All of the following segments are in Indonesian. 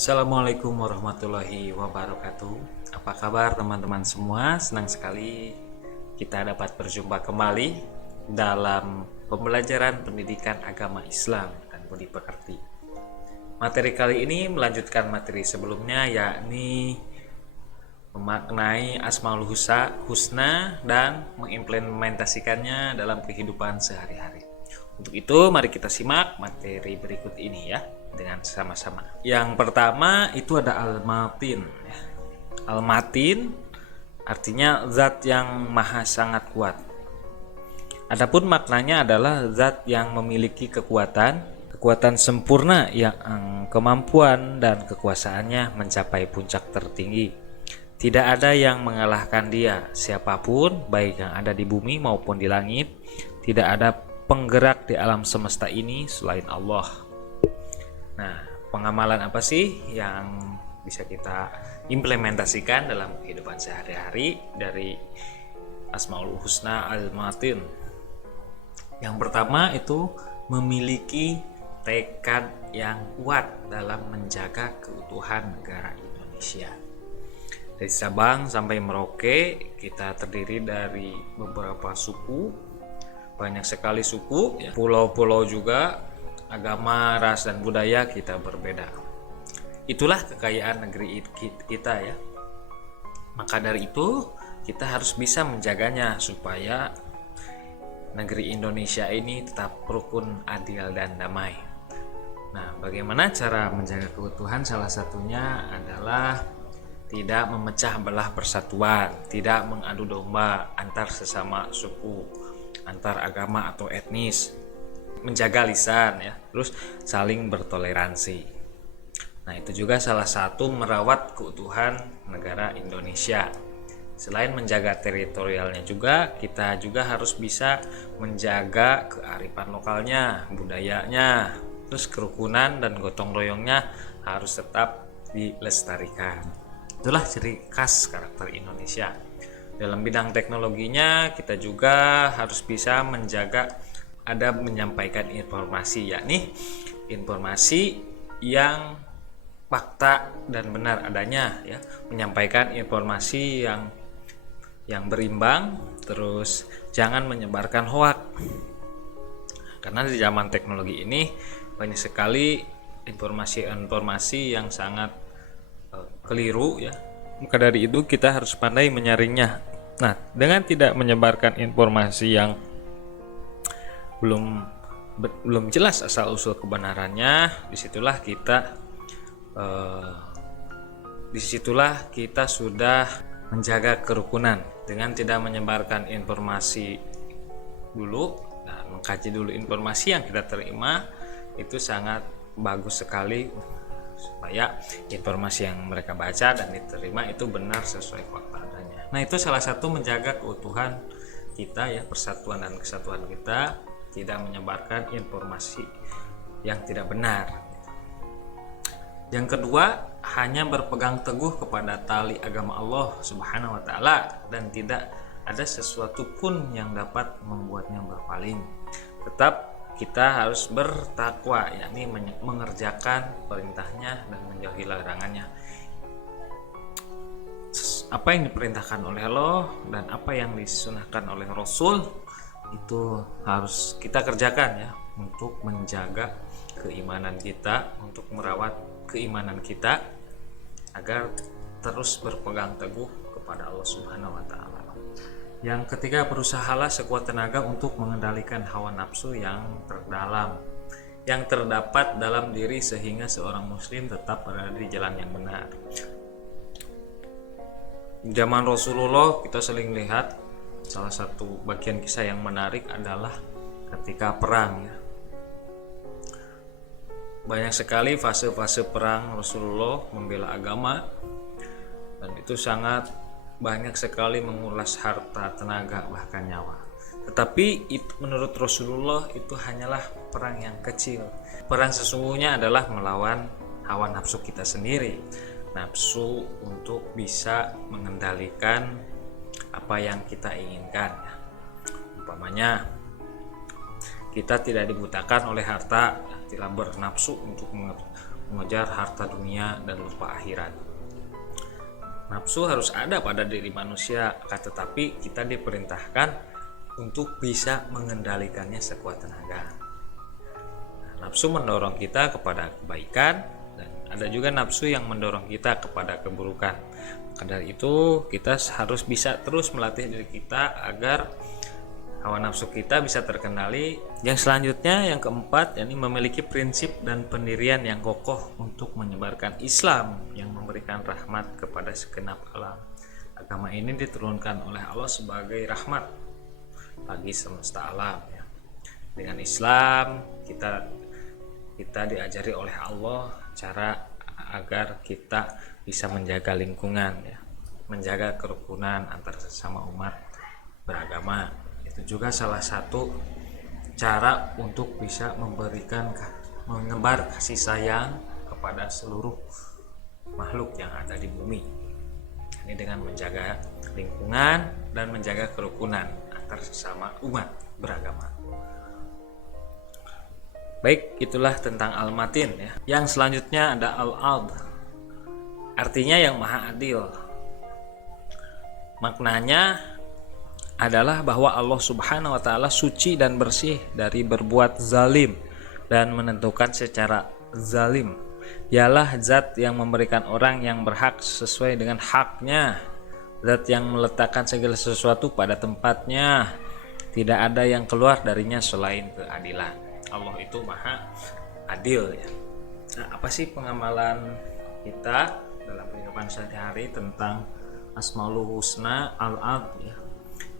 Assalamualaikum warahmatullahi wabarakatuh. Apa kabar teman-teman semua? Senang sekali kita dapat berjumpa kembali dalam pembelajaran pendidikan agama Islam dan budi pekerti. Materi kali ini melanjutkan materi sebelumnya, yakni memaknai Asmaul Husna dan mengimplementasikannya dalam kehidupan sehari-hari. Untuk itu, mari kita simak materi berikut ini ya dengan sama-sama. Yang pertama itu ada Al-Matin. Al-Matin artinya zat yang maha sangat kuat. Adapun maknanya adalah zat yang memiliki kekuatan sempurna yang kemampuan dan kekuasaannya mencapai puncak tertinggi. Tidak ada yang mengalahkan dia, siapapun, baik yang ada di bumi maupun di langit. Tidak ada penggerak di alam semesta ini selain Allah. Nah, pengamalan apa sih yang bisa kita implementasikan dalam kehidupan sehari-hari dari Asmaul Husna Al-Matin? Yang pertama itu memiliki tekad yang kuat dalam menjaga keutuhan negara Indonesia. Dari Sabang sampai Merauke kita terdiri dari beberapa suku, banyak sekali suku, pulau-pulau juga, agama, ras, dan budaya kita berbeda. Itulah kekayaan negeri kita ya. Maka dari itu kita harus bisa menjaganya supaya negeri Indonesia ini tetap rukun, adil, dan damai. Nah, bagaimana cara menjaga keutuhan? Salah satunya adalah tidak memecah belah persatuan, tidak mengadu domba antar sesama suku, antar agama atau etnis, menjaga lisan ya, terus saling bertoleransi. Nah, itu juga salah satu merawat keutuhan negara Indonesia. Selain menjaga teritorialnya juga, kita juga harus bisa menjaga kearifan lokalnya, budayanya, terus kerukunan dan gotong royongnya harus tetap dilestarikan. Itulah ciri khas karakter Indonesia. Dalam bidang teknologinya kita juga harus bisa menjaga adab menyampaikan informasi, yakni informasi yang fakta dan benar adanya ya, menyampaikan informasi yang berimbang, terus jangan menyebarkan hoak. Karena di zaman teknologi ini banyak sekali informasi yang sangat keliru ya. Maka dari itu kita harus pandai menyaringnya. Nah, dengan tidak menyebarkan informasi yang belum jelas asal usul kebenarannya, disitulah kita sudah menjaga kerukunan. Dengan tidak menyebarkan informasi dulu dan mengkaji dulu informasi yang kita terima, itu sangat bagus sekali supaya informasi yang mereka baca dan diterima itu benar sesuai fakta adanya. Nah, itu salah satu menjaga keutuhan kita ya, persatuan dan kesatuan kita, tidak menyebarkan informasi yang tidak benar. Yang kedua, hanya berpegang teguh kepada tali agama Allah Subhanahu wa taala dan tidak ada sesuatu pun yang dapat membuatnya berpaling. Tetap kita harus bertakwa, yakni mengerjakan perintahnya dan menjauhi larangannya. Apa yang diperintahkan oleh Allah dan apa yang disunahkan oleh Rasul itu harus kita kerjakan ya, untuk menjaga keimanan kita, untuk merawat keimanan kita agar terus berpegang teguh kepada Allah Subhanahu wa taala. Yang ketiga, berusahalah sekuat tenaga untuk mengendalikan hawa nafsu yang terdalam yang terdapat dalam diri sehingga seorang muslim tetap berada di jalan yang benar. Zaman Rasulullah kita sering lihat salah satu bagian kisah yang menarik adalah ketika perang ya. Banyak sekali fase-fase perang Rasulullah membela agama, dan itu sangat banyak sekali menguras harta, tenaga, bahkan nyawa. Tetapi menurut Rasulullah itu hanyalah perang yang kecil. Perang sesungguhnya adalah melawan hawa nafsu kita sendiri. Nafsu untuk bisa mengendalikan apa yang kita inginkan. Umpamanya kita tidak dibutakan oleh harta, tidak bernafsu untuk mengejar harta dunia dan lupa akhirat. Nafsu harus ada pada diri manusia, tetapi kita diperintahkan untuk bisa mengendalikannya sekuat tenaga. Nafsu mendorong kita kepada kebaikan, dan ada juga nafsu yang mendorong kita kepada keburukan. Maka dari itu kita harus bisa terus melatih diri kita agar hawa nafsu kita bisa terkendali. Yang selanjutnya, yang keempat, yakni memiliki prinsip dan pendirian yang kokoh untuk menyebarkan Islam yang memberikan rahmat kepada segenap alam. Agama ini diturunkan oleh Allah sebagai rahmat bagi semesta alam. Dengan Islam kita diajari oleh Allah cara agar kita bisa menjaga lingkungan, menjaga kerukunan antar sesama umat beragama. Itu juga salah satu cara untuk bisa menebar kasih sayang kepada seluruh makhluk yang ada di bumi. Ini dengan menjaga lingkungan dan menjaga kerukunan antar sesama umat beragama. Baik, itulah tentang Al-Matin ya. Yang selanjutnya ada Al-Adl. Artinya yang Maha Adil. Maknanya adalah bahwa Allah Subhanahu wa taala suci dan bersih dari berbuat zalim dan menentukan secara zalim. Dialah zat yang memberikan orang yang berhak sesuai dengan haknya, zat yang meletakkan segala sesuatu pada tempatnya, tidak ada yang keluar darinya selain keadilan. Allah itu Maha Adil ya. Nah, apa sih pengamalan kita dalam kehidupan sehari-hari tentang Asmaul Husna Al-Adl ya?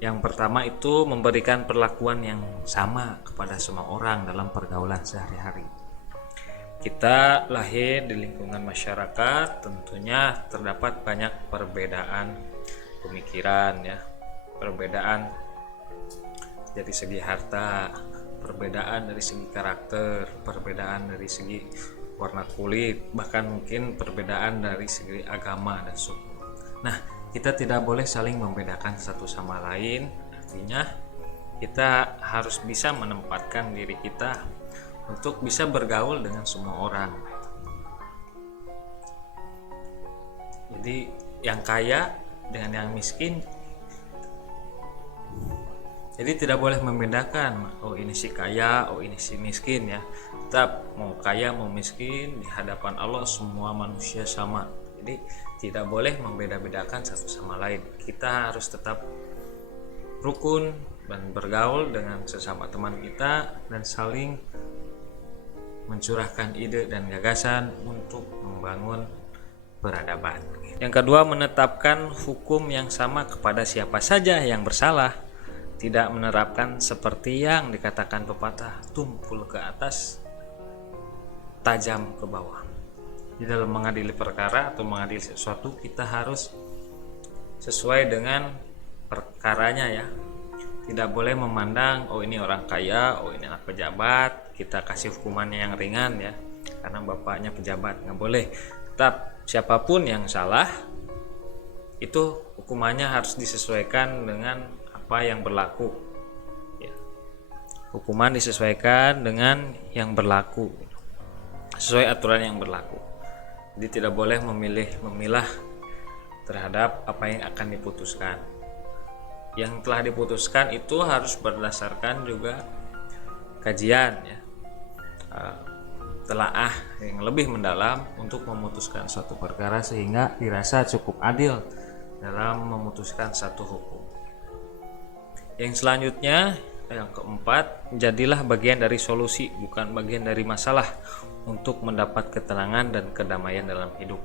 Yang pertama itu memberikan perlakuan yang sama kepada semua orang dalam pergaulan sehari-hari. Kita lahir di lingkungan masyarakat, tentunya terdapat banyak perbedaan pemikiran ya, perbedaan dari segi harta, perbedaan dari segi karakter, perbedaan dari segi warna kulit, bahkan mungkin perbedaan dari segi agama dan suku. Nah, kita tidak boleh saling membedakan satu sama lain. Artinya kita harus bisa menempatkan diri kita untuk bisa bergaul dengan semua orang. Jadi yang kaya dengan yang miskin, jadi tidak boleh membedakan, oh ini si kaya, oh ini si miskin ya. Tetap mau kaya mau miskin di hadapan Allah semua manusia sama. Jadi tidak boleh membeda-bedakan satu sama lain. Kita harus tetap rukun dan bergaul dengan sesama teman kita dan saling mencurahkan ide dan gagasan untuk membangun peradaban. Yang kedua, menetapkan hukum yang sama kepada siapa saja yang bersalah. Tidak menerapkan seperti yang dikatakan pepatah, tumpul ke atas, tajam ke bawah. Di dalam mengadili perkara atau mengadili sesuatu, kita harus sesuai dengan perkaranya ya. Tidak boleh memandang, oh ini orang kaya, oh ini anak pejabat, kita kasih hukumannya yang ringan ya, karena bapaknya pejabat. Nggak boleh. Tetap siapapun yang salah, itu hukumannya harus disesuaikan dengan apa yang berlaku ya. Hukuman disesuaikan dengan yang berlaku, sesuai aturan yang berlaku. Jadi tidak boleh memilah terhadap apa yang akan diputuskan. Yang telah diputuskan itu harus berdasarkan juga kajian ya, telaah yang lebih mendalam untuk memutuskan suatu perkara sehingga dirasa cukup adil dalam memutuskan satu hukum. Yang selanjutnya, yang keempat, jadilah bagian dari solusi bukan bagian dari masalah untuk mendapat ketenangan dan kedamaian dalam hidup.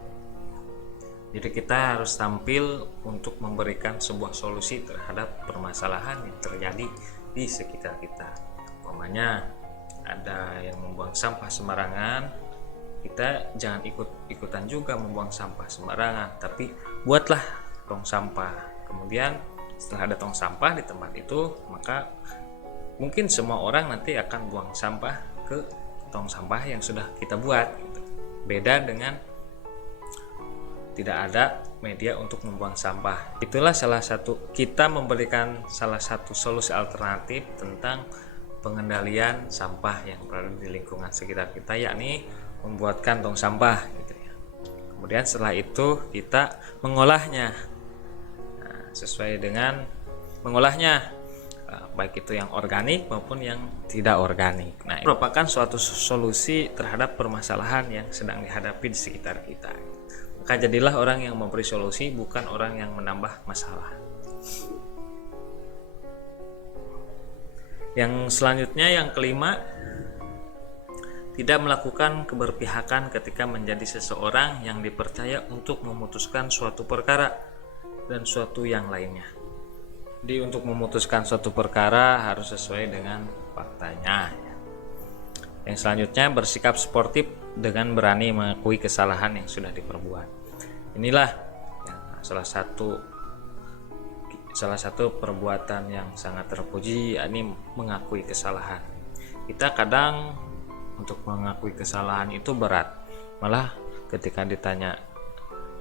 Jadi kita harus tampil untuk memberikan sebuah solusi terhadap permasalahan yang terjadi di sekitar kita. Umpamanya ada yang membuang sampah sembarangan, kita jangan ikut-ikutan juga membuang sampah sembarangan, tapi buatlah tong sampah. Kemudian setelah ada tong sampah di tempat itu, maka mungkin semua orang nanti akan buang sampah ke tong sampah yang sudah kita buat gitu. Beda dengan tidak ada media untuk membuang sampah. Itulah salah satu, kita memberikan salah satu solusi alternatif tentang pengendalian sampah yang berada di lingkungan sekitar kita, yakni membuat kantong sampah gitu ya. Kemudian setelah itu kita mengolahnya. Nah, sesuai dengan mengolahnya, baik itu yang organik maupun yang tidak organik. Nah, ini merupakan suatu solusi terhadap permasalahan yang sedang dihadapi di sekitar kita. Maka jadilah orang yang memberi solusi, bukan orang yang menambah masalah. Yang selanjutnya, yang kelima, tidak melakukan keberpihakan ketika menjadi seseorang yang dipercaya untuk memutuskan suatu perkara dan suatu yang lainnya. Jadi untuk memutuskan suatu perkara harus sesuai dengan faktanya. Yang selanjutnya, bersikap sportif dengan berani mengakui kesalahan yang sudah diperbuat. Inilah yang salah satu perbuatan yang sangat terpuji, yakni mengakui kesalahan. Kita kadang untuk mengakui kesalahan itu berat, malah ketika ditanya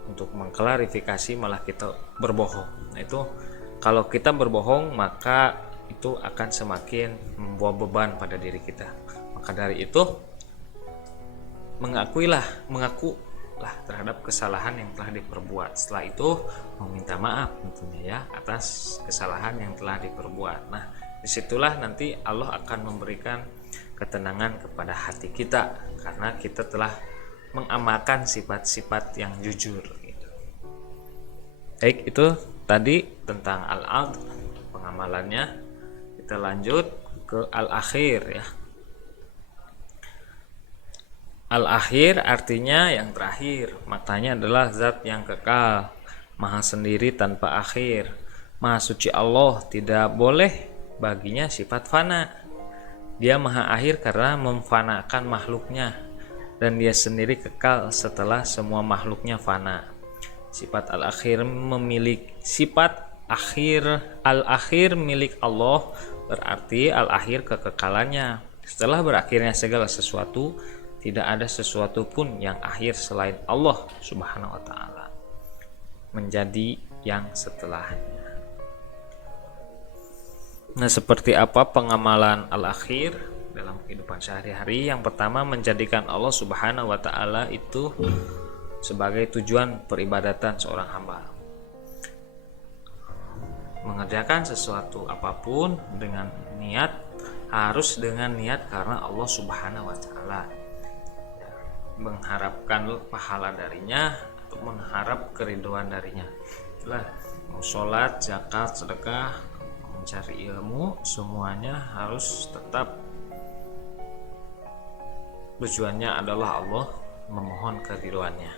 untuk mengklarifikasi malah kita berbohong. Nah, itu kalau kita berbohong maka itu akan semakin membawa beban pada diri kita. Maka dari itu mengakulah terhadap kesalahan yang telah diperbuat. Setelah itu meminta maaf tentunya ya atas kesalahan yang telah diperbuat. Nah, disitulah nanti Allah akan memberikan ketenangan kepada hati kita karena kita telah mengamalkan sifat-sifat yang jujur gitu. Baik, itu tadi tentang al-'adl pengamalannya. Kita lanjut ke al-akhir ya. Al-akhir artinya yang terakhir, maknanya adalah zat yang kekal, maha sendiri tanpa akhir. Maha suci Allah, tidak boleh baginya sifat fana. Dia maha akhir karena memfanakan makhluknya, dan dia sendiri kekal setelah semua makhluknya fana. Sifat al-akhir al-akhir milik Allah, berarti al-akhir kekekalannya. Setelah berakhirnya segala sesuatu, tidak ada sesuatu pun yang akhir selain Allah Subhanahu wa ta'ala menjadi yang setelahnya. Nah, seperti apa pengamalan al-akhir dalam kehidupan sehari-hari? Yang pertama, menjadikan Allah Subhanahu wa ta'ala itu sebagai tujuan peribadatan seorang hamba. Mengerjakan sesuatu apapun dengan niat, harus dengan niat karena Allah Subhanahu wa ta'ala, mengharapkan pahala darinya atau mengharap keriduan darinya. Itulah mau sholat, zakat, sedekah, mencari ilmu, semuanya harus tetap tujuannya adalah Allah, memohon keriduannya.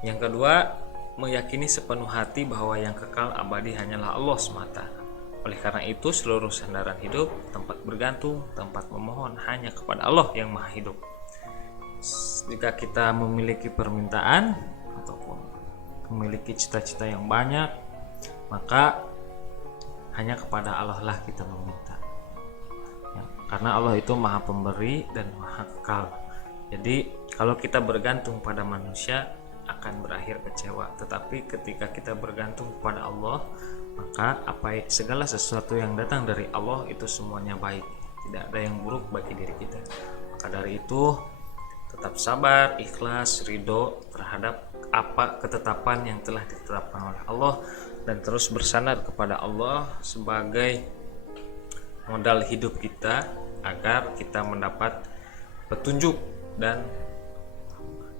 Yang kedua, meyakini sepenuh hati bahwa yang kekal abadi hanyalah Allah semata. Oleh karena itu, seluruh sandaran hidup, tempat bergantung, tempat memohon hanya kepada Allah yang maha hidup. Jika kita memiliki permintaan ataupun memiliki cita-cita yang banyak, maka hanya kepada Allah lah kita meminta ya, karena Allah itu maha pemberi dan maha kekal. Jadi kalau kita bergantung pada manusia akan berakhir kecewa, tetapi ketika kita bergantung kepada Allah, maka segala sesuatu yang datang dari Allah itu semuanya baik, tidak ada yang buruk bagi diri kita. Maka dari itu tetap sabar, ikhlas, ridho terhadap apa ketetapan yang telah ditetapkan oleh Allah, dan terus bersandar kepada Allah sebagai modal hidup kita agar kita mendapat petunjuk dan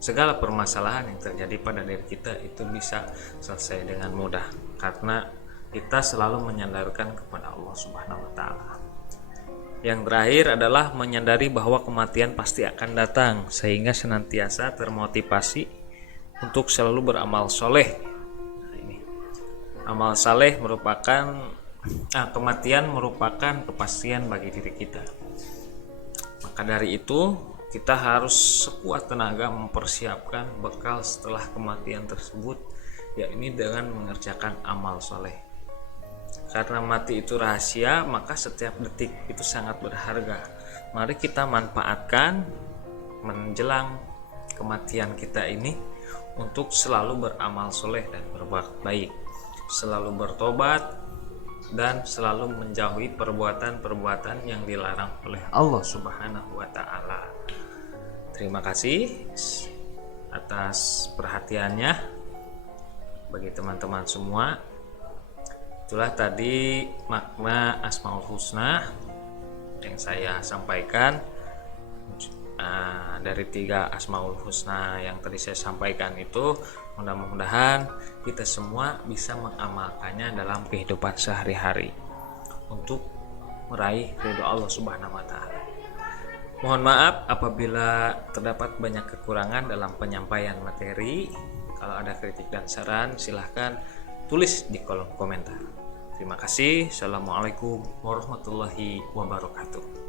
segala permasalahan yang terjadi pada diri kita itu bisa selesai dengan mudah karena kita selalu menyandarkan kepada Allah Subhanahu wa ta'ala. Yang terakhir adalah menyadari bahwa kematian pasti akan datang, sehingga senantiasa termotivasi untuk selalu beramal soleh. Nah, ini amal soleh kematian merupakan kepastian bagi diri kita. Maka dari itu kita harus sekuat tenaga mempersiapkan bekal setelah kematian tersebut, yakni dengan mengerjakan amal soleh. Karena mati itu rahasia, maka setiap detik itu sangat berharga. Mari kita manfaatkan menjelang kematian kita ini untuk selalu beramal soleh dan berbuat baik, selalu bertobat, dan selalu menjauhi perbuatan-perbuatan yang dilarang oleh Allah Subhanahu wa ta'ala. Terima kasih atas perhatiannya bagi teman-teman semua. Itulah tadi makna Asmaul Husna yang saya sampaikan. Dari 3 Asmaul Husna yang tadi saya sampaikan itu, mudah-mudahan kita semua bisa mengamalkannya dalam kehidupan sehari-hari untuk meraih ridho Allah Subhanahu wa Ta'ala. Mohon maaf apabila terdapat banyak kekurangan dalam penyampaian materi. Kalau ada kritik dan saran, silahkan tulis di kolom komentar. Terima kasih. Assalamualaikum warahmatullahi wabarakatuh.